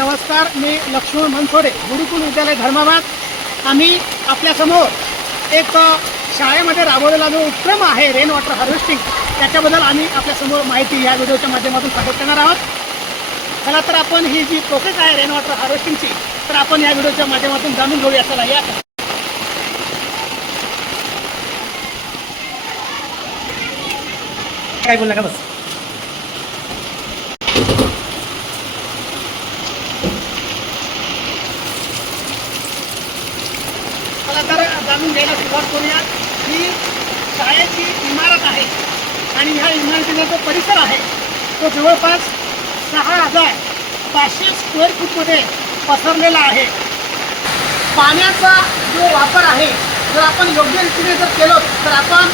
नमस्कार मी लक्ष्मण मनसोडे गुरुकुल विद्यालय धर्माबाद. आम्ही आपल्यासमोर एक शाळेमध्ये राबवलेला जो उपक्रम आहे रेन वॉटर हार्वेस्टिंग त्याच्याबद्दल आम्ही आपल्यासमोर माहिती या व्हिडिओच्या माध्यमातून सादर करणार आहोत. चला तर आपण ही जी प्रोसेस आहे रेन वॉटर हार्वेस्टिंगची तर आपण या व्हिडिओच्या माध्यमातून जाणून घेऊया. चला या. काय बोलला का बस चला तर जाणून घ्यायला सुरुवात करूया ही शाळेची इमारत आहे आणि ह्या इमारतीचा जो परिसर आहे तो जवळपास सहा हजार पाचशे स्क्वेअर फूटमध्ये पसरलेला आहे. पाण्याचा जो वापर आहे जर आपण योग्य रीतीने जर केलो तर आपण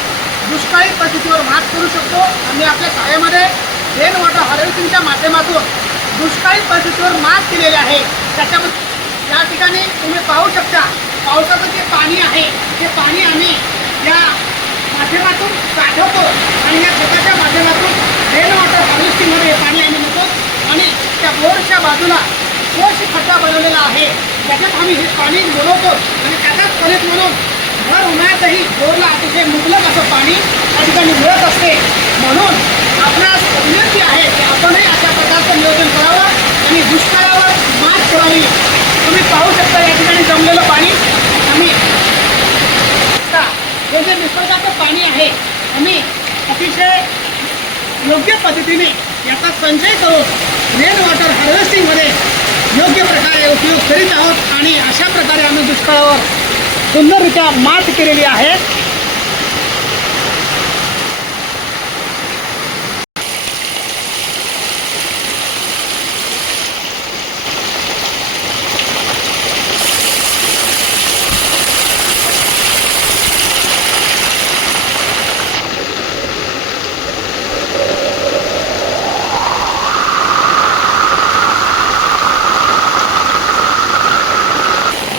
दुष्काळी पद्धतीवर मात करू शकतो. आणि आपल्या शाळेमध्ये रेन वॉटर हार्वेस्टिंगच्या माध्यमातून दुष्काळी पद्धतीवर मात केलेली आहे. त्याच्यामध्ये या ठिकाणी तुम्ही पाहू शकता पावसाचं जे पाणी आहे ते पाणी आम्ही या माध्यमातून साठवतो आणि या खताच्या माध्यमातून रेन वॉटर हार्वेस्टिंगमध्ये हे पाणी आम्ही नेतो आणि त्या बोरच्या बाजूला कोश खड्डा बनवलेला आहे. त्याच्यात आम्ही हे पाणी बनवतो आणि त्याच्याच फलित म्हणून भर उन्हाळ्यातही बोरला अतिशय मुबलक असं पाणी त्या ठिकाणी मिळत असते. म्हणून आपणास विनंती आहे की आपणही अशा प्रकारचं नियोजन करावं आणि दुष्काळावर मात करावी तुम्ही पाहू शकता या ठिकाणी जमलेलं पाणी आम्ही आता हे जे निसर्गाचं पाणी आहे. आम्ही अतिशय योग्य पद्धतीने याचा संचय करून रेन वॉटर हार्वेस्टिंगमध्ये योग्य प्रकारे उपयोग करीत आहोत आणि अशा प्रकारे आम्ही दुष्काळावर सुंदररित्या मात केलेली आहे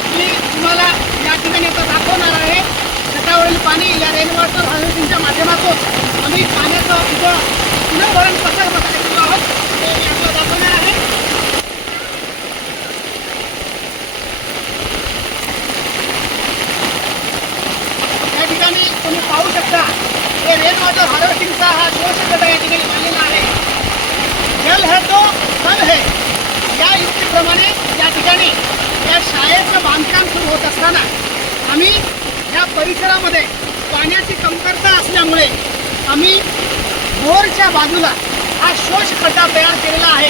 मी तुम्हाला या ठिकाणी आता दाखवणार आहे या रेन वॉटर हार्वेस्टिंगच्या माध्यमातून आम्ही पाण्याचं इथं पुनर्भरण कसं कसं आहोत ते मी आपल्याला दाखवणार आहे. या ठिकाणी तुम्ही पाहू शकता हे रेन वॉटर हार्वेस्टिंगचा हा जो या ठिकाणी मानलेला आहे. जल है तो सब है. या युक्तीप्रमाणे या ठिकाणी या शाळेचं बांधकाम सुरू होत असताना आम्ही या परिसरामध्ये पाण्याची कमतरता असल्यामुळे आम्ही बोरच्या बाजूला हा शोष खड्डा तयार केलेला आहे.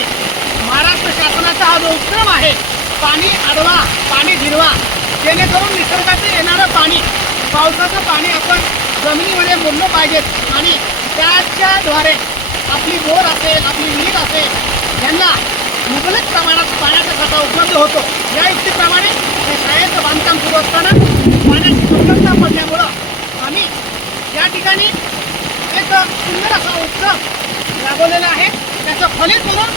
महाराष्ट्र शासनाचा हा जो उपक्रम आहे पाणी अडवा पाणी गिरवा जेणेकरून निसर्गाचं येणारं पाणी पावसाचं पाणी आपण जमिनीमध्ये मुरलं पाहिजेत आणि त्याच्याद्वारे आपली बोर असेल आपली विहीर असेल यांना मुबलक प्रमाणात पाण्याचा साठा उपलब्ध होतो. या युक्तीप्रमाणे हे शाळेचं बांधकाम सुरू असताना पाण्याची कमतरता पडल्यामुळं आम्ही या ठिकाणी एक सुंदर असा उपक्रम राबवलेला आहे. त्याचं फलित म्हणून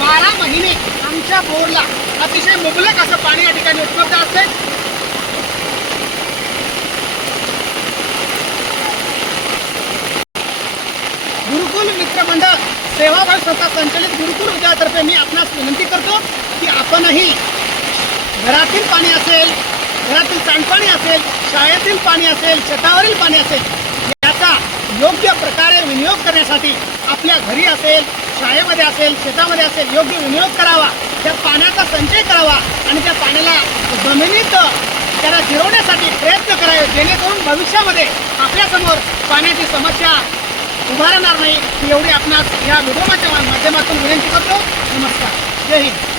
बारा महिने आमच्या बोरला अतिशय मुबलक असं पाणी या ठिकाणी उपलब्ध असते. गुरुकुल मित्र मंडळ सेवाभाव संस्था संचलित गुरुकुल विद्यालयातर्फे मी आपणास विनंती करतो की आपणही घरातील पाणी असेल घरातील सांडपाणी असेल शाळेतील पाणी असेल शेतावरील पाणी असेल याचा योग्य प्रकार विनियोग करण्यासाठी आपल्या घरी असेल शाळेमध्ये असेल शेतामध्ये असेल योग्य विनियोग करावा. त्या पाण्याचा संचय करावा आणि त्या पाण्याला जमिनीत त्याला जिरवण्यासाठी प्रयत्न करावे. जेणेकरून भविष्यामध्ये आपल्यासमोर पाण्याची समस्या उभारणार नाही. एवढी आपणास या व्हिडिओच्या माध्यमातून विनंती करतो. नमस्कार. जय हिंद.